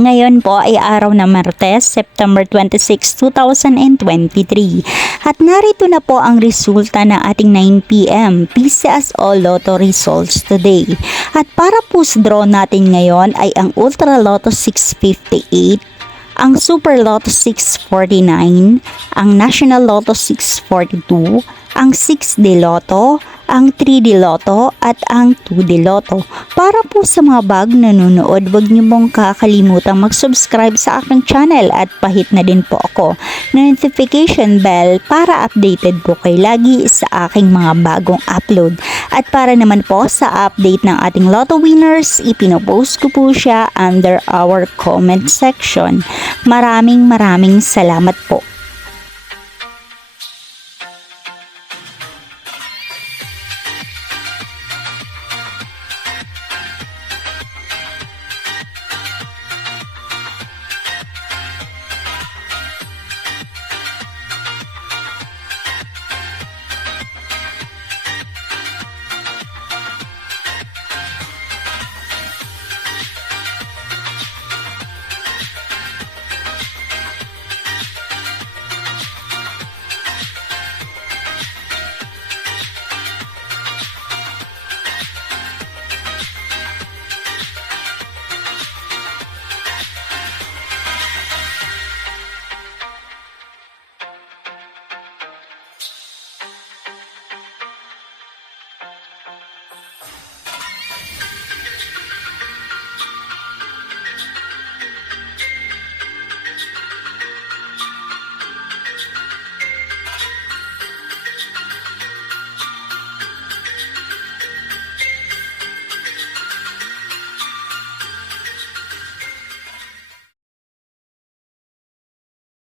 Ngayon po ay araw ng Martes, September 26, 2023. At narito na po ang resulta ng ating 9 p.m. PCSO Lotto results today. At para po sa draw natin ngayon ay ang Ultra Lotto 658, ang Super Lotto 649, ang National Lotto 642, ang 6D Lotto, ang 3D Lotto at ang 2D Lotto. Para po sa mga bagong nanonood, huwag niyo mong kakalimutan mag-subscribe sa aking channel at pahit na din po ako na notification bell para updated po kayo lagi sa aking mga bagong upload. At para naman po sa update ng ating Lotto winners, ipinopost ko po siya under our comment section. Maraming salamat po.